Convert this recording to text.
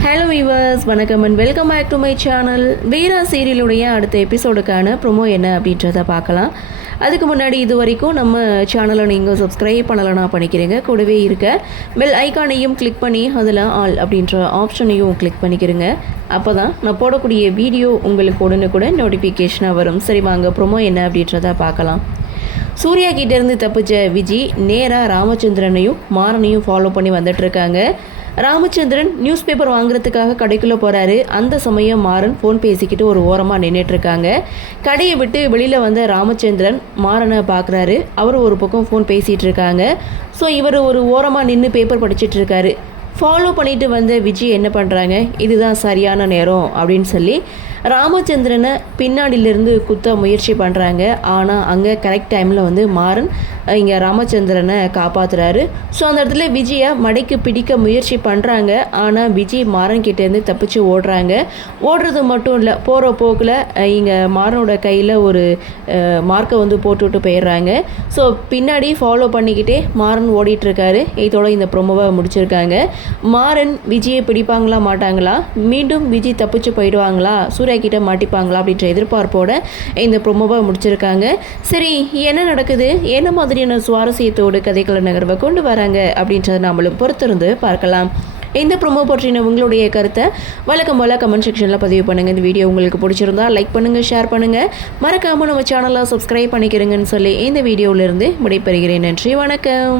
Hello viewers, வணக்கம் and welcome back to my channel. Veera சீரியலுடைய அடுத்த எபிசோடுக்கான ப்ரொமோ என்ன அப்படின்றத பார்க்கலாம். அதுக்கு முன்னாடி இது வரைக்கும் நம்ம சேனலை நீங்கள் சப்ஸ்கிரைப் பண்ணலைன்னா பண்ணிக்கிறீங்க. கூடவே இருக்க பெல் ஐக்கானையும் கிளிக் பண்ணி அதில் ஆல் அப்படின்ற ஆப்ஷனையும் கிளிக் பண்ணிக்கிறீங்க. அப்போ தான் நான் போடக்கூடிய வீடியோ உங்களுக்கு உடனுக்குடன் நோட்டிஃபிகேஷனாக வரும். சரி வாங்க, ப்ரொமோ என்ன அப்படின்றத பார்க்கலாம். சூர்யா கிட்டேருந்து தப்பிச்ச விஜி நேராக ராமச்சந்திரனையும் மாறனையும் ஃபாலோ பண்ணி வந்துட்டுருக்காங்க. ராமச்சந்திரன் நியூஸ் பேப்பர் வாங்குறதுக்காக கடைக்குள்ளே போகிறாரு. அந்த சமயம் மாறன் ஃபோன் பேசிக்கிட்டு ஒரு ஓரமாக நின்றுட்டுருக்காங்க. கடையை விட்டு வெளியில் வந்த ராமச்சந்திரன் மாறனை பார்க்குறாரு. அவர் ஒரு பக்கம் ஃபோன் பேசிகிட்டு இருக்காங்க. ஸோ இவர் ஒரு ஓரமாக நின்று பேப்பர் படிச்சுட்டு இருக்காரு. ஃபாலோ பண்ணிட்டு வந்த விஜய் என்ன பண்ணுறாங்க, இதுதான் சரியான நேரம் அப்படின்னு சொல்லி ராமச்சந்திரனை பின்னாடியிலேருந்து குத்த முயற்சி பண்ணுறாங்க. ஆனால் அங்கே கரெக்ட் டைமில் வந்து மாறன் இங்கே ராமச்சந்திரனை காப்பாற்றுறாரு. ஸோ அந்த இடத்துல விஜயை மடைக்கு பிடிக்க முயற்சி பண்ணுறாங்க. ஆனால் விஜய் மாறன் கிட்டேருந்து தப்பிச்சு ஓடுறாங்க. ஓடுறது மட்டும் இல்லை, போகிற போக்கில் இங்கே மாறனோட கையில் ஒரு மார்க்கை வந்து போட்டுவிட்டு போயிடுறாங்க. ஸோ பின்னாடி ஃபாலோ பண்ணிக்கிட்டே மாறன் ஓடிட்டுருக்காரு. இதோட இந்த ப்ரொமோவை முடிச்சிருக்காங்க. மாறன் விஜயை பிடிப்பாங்களா மாட்டாங்களா, மீண்டும் விஜய் தப்பிச்சு போயிடுவாங்களா, சூர்யா கிட்ட மாட்டிப்பாங்களா அப்படின்ற எதிர்பார்ப்போட இந்த ப்ரொமோவை முடிச்சிருக்காங்க. சரி, என்ன நடக்குது, என்ன மாதிரியான சுவாரஸ்யத்தோடு கதைக்கள நகர்வை கொண்டு வராங்க அப்படின்றத நம்மளும் பொறுத்திருந்து பார்க்கலாம். இந்த ப்ரொமோ பற்றின உங்களுடைய கருத்தை வழக்கம் போல் கமெண்ட் செக்ஷனில் பதிவு பண்ணுங்கள். இந்த வீடியோ உங்களுக்கு பிடிச்சிருந்தா லைக் பண்ணுங்கள், ஷேர் பண்ணுங்கள், மறக்காமல் நம்ம சேனலை சப்ஸ்கிரைப் பண்ணிக்கிறீங்கன்னு சொல்லி இந்த வீடியோவிலிருந்து விடைபெறுகிறேன். நன்றி, வணக்கம்.